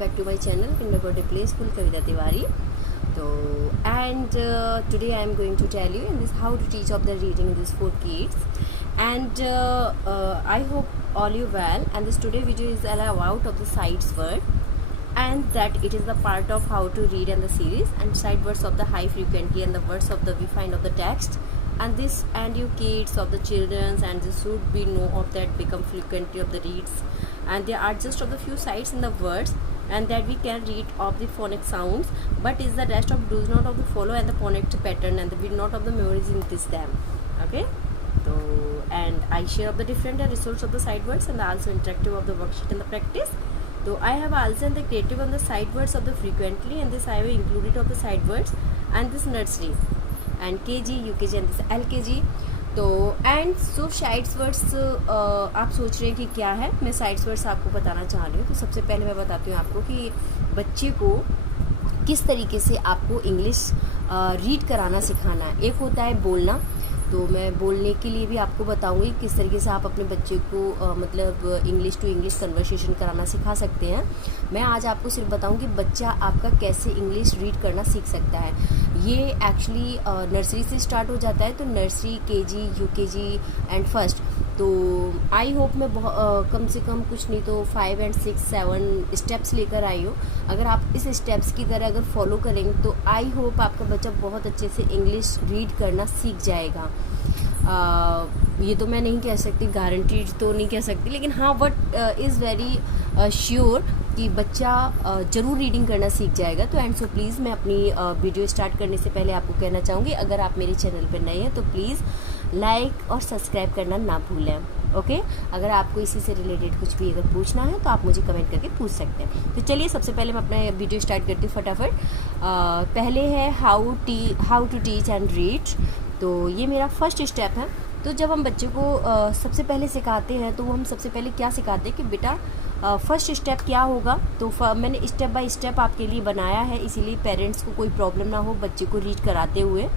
back to my channel Kindergarten Play School Kavita Tiwari. Today I am going to tell you in this how to teach of the reading this for kids, and I hope all you well. And this today video is all about of the sights word, and that it is the part of how to read and the series and sight words of the high frequently and the words of the we find of the text. And this and you kids of the children's and this should be know of that become frequently of the reads, and they are just of the few sights in the words and that we can read of the phonic sounds, but is the rest of does not of the follow and the phonic pattern and the will not of the memories in this them. Okay, so and I share of the different resource of the sight words and also interactive of the worksheet and the practice. So I have also the creative on the sight words of the frequently, and this I have included of the sight words and this nursery and KG, UKG and this LKG. तो and so sides words आप सोच रहे हैं कि क्या है, मैं sides words आपको बताना चाह रही हूँ. तो सबसे पहले मैं बताती हूँ आपको कि बच्चे को किस तरीके से आपको इंग्लिश रीड कराना सिखाना है. एक होता है बोलना, तो मैं बोलने के लिए भी आपको बताऊंगी किस तरीके से आप अपने बच्चे को मतलब इंग्लिश टू इंग्लिश कन्वर्सेशन कराना सिखा सकते हैं. मैं आज आपको सिर्फ बताऊंगी बच्चा आपका कैसे इंग्लिश रीड करना सीख सकता है. ये एक्चुअली नर्सरी से स्टार्ट हो जाता है, तो nursery, KG, UKG and first. तो आई होप मैं कम से कम कुछ नहीं तो 5 and 6 7 स्टेप्स लेकर आई हूँ. अगर आप इस स्टेप्स की तरह अगर फॉलो करेंगे तो आई होप आपका बच्चा बहुत अच्छे से इंग्लिश रीड करना सीख जाएगा. ये तो मैं नहीं कह सकती, गारंटीड तो नहीं कह सकती, लेकिन हाँ बट इज़ वेरी श्योर कि बच्चा ज़रूर रीडिंग करना सीख जाएगा. तो एंड सो प्लीज़ मैं अपनी वीडियो स्टार्ट करने से पहले आपको कहना चाहूँगी, अगर आप मेरे चैनल पर नए हैं तो प्लीज़ लाइक और सब्सक्राइब करना ना भूलें. ओके, अगर आपको इसी से रिलेटेड कुछ भी अगर पूछना है तो आप मुझे कमेंट करके पूछ सकते हैं. तो चलिए सबसे पहले मैं अपना वीडियो स्टार्ट करती हूँ फटाफट. पहले है how to teach and read. तो ये मेरा फर्स्ट स्टेप है. तो जब हम बच्चे को सबसे पहले सिखाते हैं तो वो हम सबसे पहले क्या सिखाते हैं कि बेटा फर्स्ट स्टेप क्या होगा. तो मैंने स्टेप बाय स्टेप आपके लिए बनाया है, इसीलिए पेरेंट्स को कोई प्रॉब्लम ना हो बच्चे को रीड कराते हुए.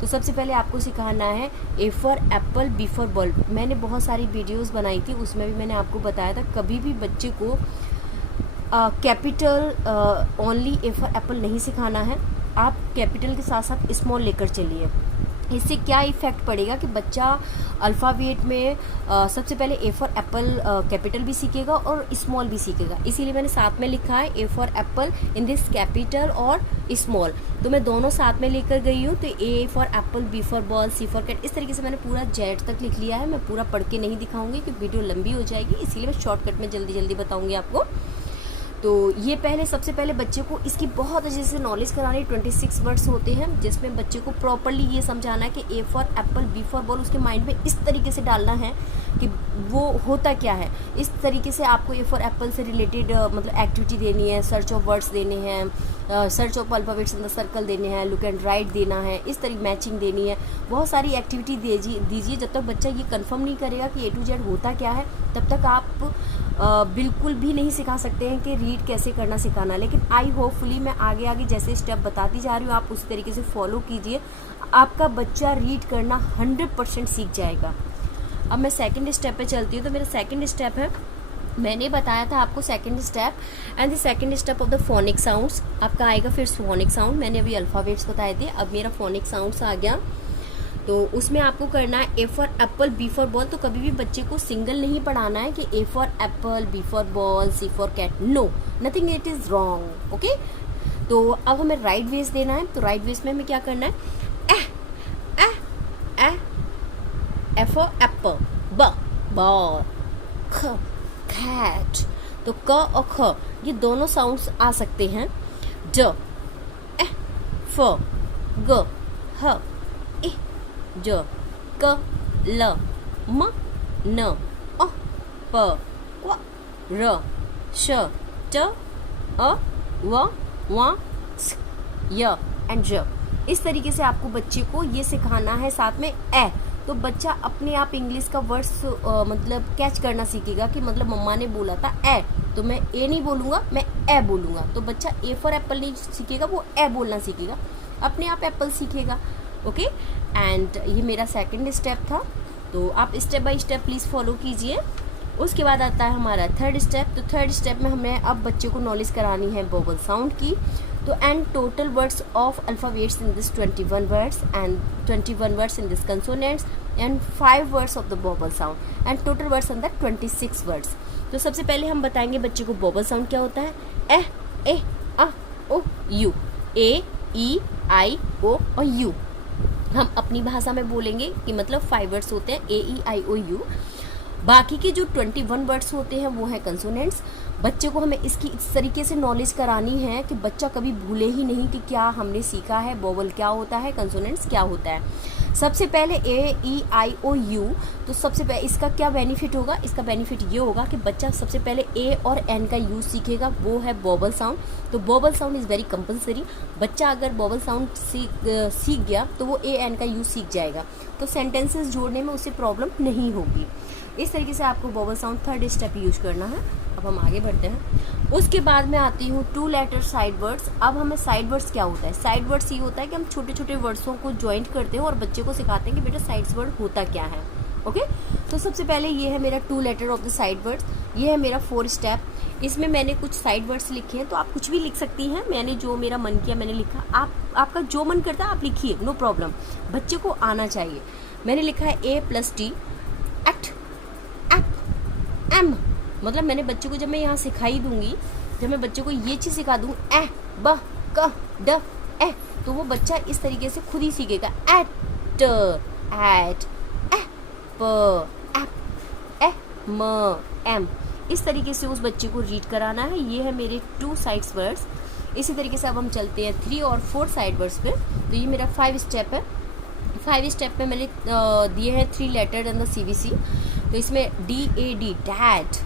तो सबसे पहले आपको सिखाना है A for apple, B for ball. मैंने बहुत सारी वीडियोस बनाई थी, उसमें भी मैंने आपको बताया था कभी भी बच्चे को capital only A for Apple नहीं सिखाना है. आप कैपिटल के साथ साथ स्मॉल लेकर चलिए. इससे क्या इफ़ेक्ट पड़ेगा कि बच्चा अल्फ़ाबेट में सबसे पहले ए फॉर एप्पल कैपिटल भी सीखेगा और स्मॉल भी सीखेगा. इसीलिए मैंने साथ में लिखा है A for apple in this capital और स्मॉल. तो मैं दोनों साथ में लेकर गई हूँ. तो A for apple, B for ball, C for cat, इस तरीके से मैंने पूरा जेड तक लिख लिया है. मैं पूरा पढ़ के नहीं दिखाऊंगी क्योंकि वीडियो लंबी हो जाएगी, इसीलिए मैं शॉर्टकट में जल्दी जल्दी बताऊँगी आपको. तो ये पहले सबसे पहले बच्चे को इसकी बहुत अच्छे से नॉलेज करानी. 26 वर्ड्स होते हैं जिसमें बच्चे को प्रॉपरली ये समझाना है कि A for apple, B for ball उसके माइंड में इस तरीके से डालना है कि वो होता क्या है. इस तरीके से आपको ए फॉर एप्पल से रिलेटेड मतलब एक्टिविटी देनी है, सर्च ऑफ वर्ड्स देने हैं, search of alphabets in the circle देने हैं, लुक एंड राइट देना है, इस तरीके मैचिंग देनी है. बहुत सारी एक्टिविटी दीजिए. जब तक बच्चा ये कंफर्म नहीं करेगा कि ए टू जेड होता क्या है तब तक आप बिल्कुल भी नहीं सिखा सकते हैं कि रीड कैसे करना सिखाना. लेकिन आई होपफुली मैं आगे आगे जैसे स्टेप बताती जा रही हूँ आप उसी तरीके से फॉलो कीजिए. आपका बच्चा रीड करना 100% सीख जाएगा. अब मैं सेकंड स्टेप पे चलती हूँ. तो मेरा सेकंड स्टेप है, मैंने बताया था आपको second step, and the second step of the phonic sounds आपका आएगा. फिर फोनिक साउंड मैंने अभी अल्फ़ाबेट्स बताए थे, अब मेरा फोनिक साउंड्स आ गया. तो उसमें आपको करना है A for apple, B for ball. तो कभी भी बच्चे को सिंगल नहीं पढ़ाना है कि A for apple, B for ball, C for cat. No, nothing, it is wrong. Okay, तो अब हमें राइट वेज देना है. तो राइट वेज में हमें क्या करना है, ए फॉर एप्पल, ब बॉल, ख कैट. तो क और ख ये दोनों साउंड्स आ सकते हैं. ज, ए, फ, ग, ह, ज, क, ल, म, न, अ, प, क्व, र, श, ट, अ, व, स, य एंड ज. इस तरीके से आपको बच्चे को ये सिखाना है. साथ में ए, तो बच्चा अपने आप इंग्लिश का वर्ड्स मतलब कैच करना सीखेगा कि मतलब मम्मा ने बोला था ए, तो मैं ए नहीं बोलूँगा, मैं ए बोलूँगा. तो बच्चा ए फॉर एप्पल नहीं सीखेगा, वो ए बोलना सीखेगा, अपने आप एप्पल सीखेगा. ओके, एंड ये मेरा सेकंड स्टेप था. तो आप step by step please follow कीजिए. उसके बाद आता है हमारा थर्ड स्टेप। तो थर्ड स्टेप में हमें अब बच्चे को नॉलेज करानी है वोवल साउंड की। तो and total words of alphabets in this 21 words and 21 words in this consonants and 5 words of the vowel sound and total words in the 26 words. तो सबसे पहले हम बताएंगे बच्चे को वोवल साउंड क्या होता है। ए आ ओ यू, ए ई आई ओ और यू। हम अपनी भाषा में बोलेंगे कि मतलब 5 वर्ड्स होते हैं, ए ई आई ओ यू। बाकी के जो 21 वर्ड्स होते हैं वो है कंसोनेंट्स। बच्चे को हमें इसकी इस तरीके से नॉलेज करानी है कि बच्चा कभी भूले ही नहीं कि क्या हमने सीखा है, वोवल क्या होता है, कंसोनेंट्स क्या होता है। सबसे पहले ए ई आई ओ यू। तो सबसे पहले इसका क्या बेनिफिट होगा, इसका बेनिफिट ये होगा कि बच्चा सबसे पहले ए और एन का यूज़ सीखेगा, वो है वोवल साउंड। तो vowel sound is very compulsory. बच्चा अगर वोवल साउंड सीख गया तो वो ए एन का यूज़ सीख जाएगा, तो सेंटेंसेस जोड़ने में उसे प्रॉब्लम नहीं होगी। इस तरीके से आपको vowel sound third step use करना है। अब हम आगे बढ़ते हैं। उसके बाद में आती हूँ 2 लेटर साइड वर्ड्स। अब हमें साइड वर्ड्स क्या होता है। साइड वर्ड्स ये होता है कि हम छोटे छोटे वर्ड्सों को ज्वाइंट करते हैं और बच्चे को सिखाते हैं कि बेटा साइड वर्ड होता क्या है। ओके, तो सबसे पहले ये है मेरा 2 letter of the side words. ये है मेरा 4 स्टेप। इसमें मैंने कुछ साइड वर्ड्स लिखे हैं, तो आप कुछ भी लिख सकती हैं। मैंने जो मेरा मन किया मैंने लिखा। आपका जो मन करता है आप लिखिए, नो प्रॉब्लम, बच्चे को आना चाहिए। मैंने लिखा है A + T, एक्ट, एप, एम। मतलब मैंने बच्चे को जब मैं यहाँ सिखाई दूंगी, जब मैं बच्चे को ये चीज़ सिखा दूँ ए ब क ड ए, तो वो बच्चा इस तरीके से खुद ही सीखेगा। एट, एट, एप, एप, ए म एम। इस तरीके से उस बच्चे को रीड कराना है। ये है मेरे 2 साइड्स वर्ड्स। इसी तरीके से अब हम चलते हैं 3 और 4 साइड वर्ड्स पे। तो ये मेरा 5 स्टेप है। 5 स्टेप में मैंने दिए हैं 3 लेटर इन द CBC। तो इसमें DAD dad,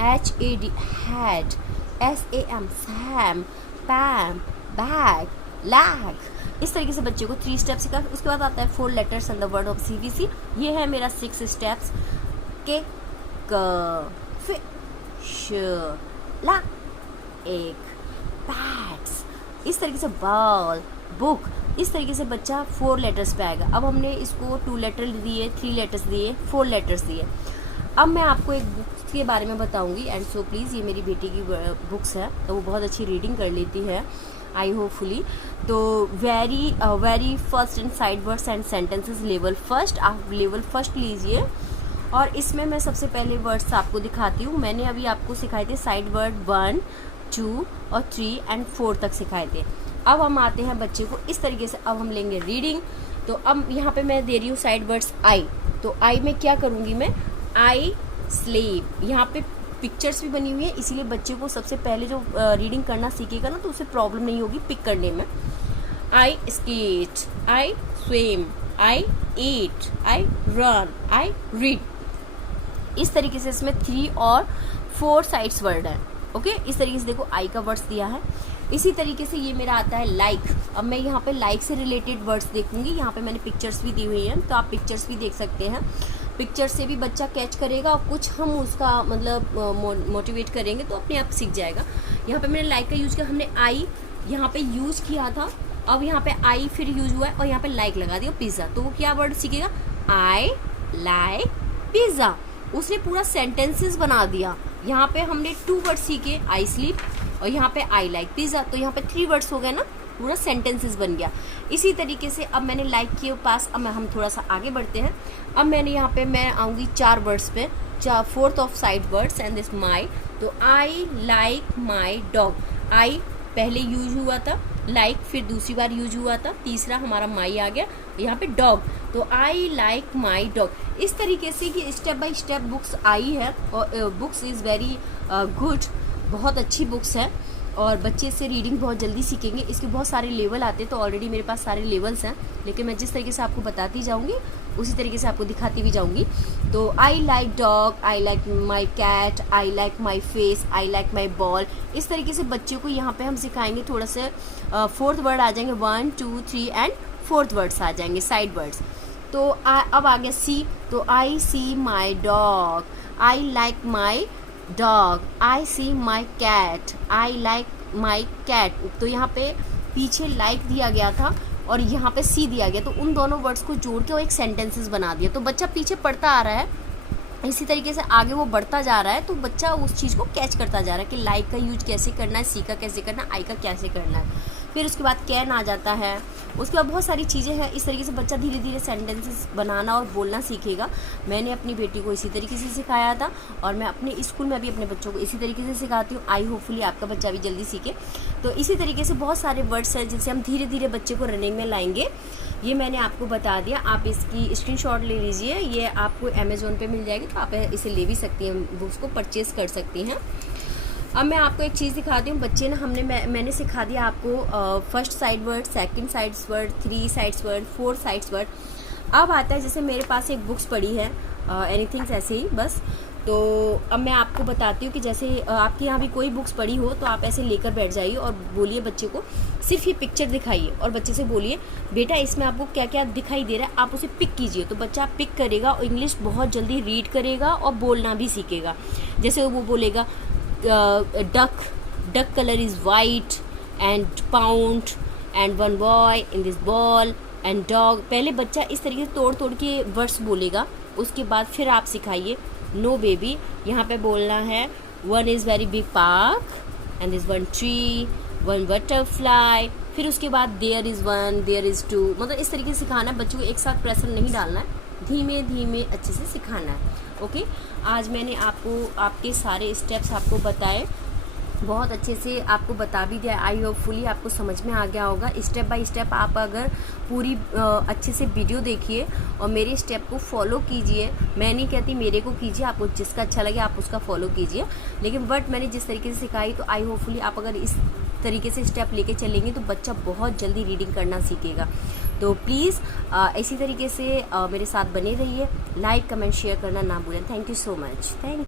HAD had, SAM Sam, पैम bag, lag. इस तरीके से बच्चे को 3 स्टेप सिखा। उसके बाद आता है 4 letters in the word of CBC। ये है मेरा 6 स्टेप्स। के, क, फिश, ला, एक, बैट्स। इस तरीके से बॉल, बुक। इस तरीके से बच्चा 4 लेटर्स पे आएगा। अब हमने इसको 2 लेटर दिए, 3 लेटर्स दिए, 4 लेटर्स दिए। अब मैं आपको एक बुक्स के बारे में बताऊंगी। एंड सो प्लीज़, ये मेरी बेटी की बुक्स है, तो वो बहुत अच्छी रीडिंग कर लेती है, आई होपफुली। तो very first and side words and sentences level first, आप लेवल फर्स्ट लीजिए। और इसमें मैं सबसे पहले वर्ड्स आपको दिखाती हूँ। मैंने अभी आपको सिखाए थे साइड वर्ड 1, 2 और 3 एंड 4 तक सिखाए थे। अब हम आते हैं बच्चे को इस तरीके से, अब हम लेंगे रीडिंग। तो अब यहाँ पे मैं दे रही हूँ साइड वर्ड्स आई। तो आई में क्या करूँगी मैं, आई स्लीप। यहाँ पे पिक्चर्स भी बनी हुई है, इसीलिए बच्चे को सबसे पहले जो रीडिंग करना सीखेगा ना, तो उसे प्रॉब्लम नहीं होगी पिक करने में। I skate, I swim, I eat, I run, I read. इस तरीके से इसमें 3 और 4 साइड्स वर्ड हैं। ओके, इस तरीके से देखो आई का वर्ड्स दिया है। इसी तरीके से ये मेरा आता है लाइक। अब मैं यहाँ पे लाइक से रिलेटेड वर्ड्स देखूंगी। यहाँ पे मैंने पिक्चर्स भी दी हुई हैं, तो आप पिक्चर्स भी देख सकते हैं। पिक्चर से भी बच्चा कैच करेगा और कुछ हम उसका मतलब मोटिवेट करेंगे तो अपने आप सीख जाएगा। यहाँ पे मैंने लाइक का यूज़ किया, हमने आई यहाँ पे यूज़ किया था, अब यहाँ पे आई फिर यूज़ हुआ है और यहाँ पे लाइक लगा दिया पिज़्ज़ा। तो वो क्या वर्ड सीखेगा, आई लाइक पिज़्ज़ा। उसने पूरा सेंटेंसेस बना दिया। यहाँ पे हमने 2 वर्ड सीखे, आई स्लीप और यहाँ पे आई लाइक पिज़्ज़ा। तो यहाँ पे 3 वर्ड्स हो गए ना, पूरा सेंटेंसेस बन गया। इसी तरीके से अब मैंने लाइक के पास, अब हम थोड़ा सा आगे बढ़ते हैं। अब मैंने यहाँ पे मैं आऊँगी 4 वर्ड्स पे, 4th of side words and this my. तो आई लाइक माई डॉग। आई पहले यूज हुआ था, लाइक फिर दूसरी बार यूज हुआ था, तीसरा हमारा माई आ गया, यहाँ पे डॉग। तो आई लाइक माई डॉग। इस तरीके से कि step by step books I है और बुक्स इज़ वेरी गुड, बहुत अच्छी बुक्स है और बच्चे से रीडिंग बहुत जल्दी सीखेंगे। इसके बहुत सारे लेवल आते हैं, तो ऑलरेडी मेरे पास सारे लेवल्स हैं, लेकिन मैं जिस तरीके से आपको बताती जाऊंगी उसी तरीके से आपको दिखाती भी जाऊंगी। तो I like dog, I like my cat, I like my face, I like my ball. इस तरीके से बच्चे को यहाँ पे हम सिखाएंगे। थोड़ा से 4th वर्ड आ जाएंगे, 1, 2, 3 एंड 4th वर्ड्स आ जाएंगे साइड वर्ड्स। तो अब आ गया सी। तो I see my dog, I like my dog, I see my cat, I like my cat. तो यहाँ पे पीछे लाइक दिया गया था और यहाँ पे सी दिया गया, तो उन दोनों वर्ड्स को जोड़ के वो एक सेंटेंसेस बना दिया। तो बच्चा पीछे पढ़ता आ रहा है इसी तरीके से आगे वो बढ़ता जा रहा है तो बच्चा उस चीज़ को कैच करता जा रहा है कि लाइक का यूज कैसे करना है, सी का कैसे करना है, आई का कैसे करना है। फिर उसके बाद कैन आ जाता है, उसके बाद बहुत सारी चीज़ें हैं। इस तरीके से बच्चा धीरे धीरे सेंटेंसेस बनाना और बोलना सीखेगा। मैंने अपनी बेटी को इसी तरीके से सिखाया था और मैं अपने स्कूल में भी अपने बच्चों को इसी तरीके से सिखाती हूँ। आई होपफुली आपका बच्चा भी जल्दी सीखे। तो इसी तरीके से बहुत सारे वर्ड्स हैं जिनसे हम धीरे धीरे बच्चे को रनिंग में लाएंगे। ये मैंने आपको बता दिया, आप इसकी स्क्रीनशॉट ले लीजिए। ये आपको अमेज़ोन पे मिल जाएगी, तो आप इसे ले भी सकती हैं, बुक्स को परचेज़ कर सकती हैं। अब मैं आपको एक चीज़ दिखाती हूँ। बच्चे ना मैंने सिखा दिया आपको first side word, second side word, 3 sides word, 4 sides word. अब आता है जैसे मेरे पास एक बुक्स पड़ी है एनीथिंग्स ऐसे ही बस। तो अब मैं आपको बताती हूँ कि जैसे आपके यहाँ भी कोई बुक्स पड़ी हो तो आप ऐसे लेकर बैठ जाइए और बोलिए बच्चे को, सिर्फ ये पिक्चर दिखाइए और बच्चे से बोलिए बेटा इसमें आपको क्या क्या दिखाई दे रहा है, आप उसे पिक कीजिए। तो बच्चा पिक करेगा और इंग्लिश बहुत जल्दी रीड करेगा और बोलना भी सीखेगा। जैसे वो बोलेगा duck color is white and pound and one boy in this ball and dog। पहले बच्चा इस तरीके से तोड़ तोड़ के वर्ड्स बोलेगा, उसके बाद फिर आप सिखाइए नो बेबी, यहाँ पे बोलना है one is very big park and this one tree, one butterfly. फिर उसके बाद there is one, there is two. मतलब इस तरीके से सिखाना है बच्चों को, एक साथ प्रेशर नहीं डालना है, धीमे धीमे अच्छे से सिखाना है। ओके, आज मैंने आपको आपके सारे स्टेप्स आपको बताए, बहुत अच्छे से आपको बता भी दिया। आई होपफुली आपको समझ में आ गया होगा। स्टेप बाय स्टेप आप अगर पूरी अच्छे से वीडियो देखिए और मेरे स्टेप को फॉलो कीजिए। मैं नहीं कहती मेरे को कीजिए, आपको जिसका अच्छा लगे आप उसका फॉलो कीजिए, लेकिन बट मैंने जिस तरीके से सिखाई तो आई होपफुली आप अगर इस तरीके से स्टेप लेके चलेंगे तो बच्चा बहुत जल्दी रीडिंग करना सीखेगा। तो प्लीज़ इसी तरीके से मेरे साथ बने रहिए। लाइक कमेंट शेयर करना ना भूलें। Thank you so much. Thank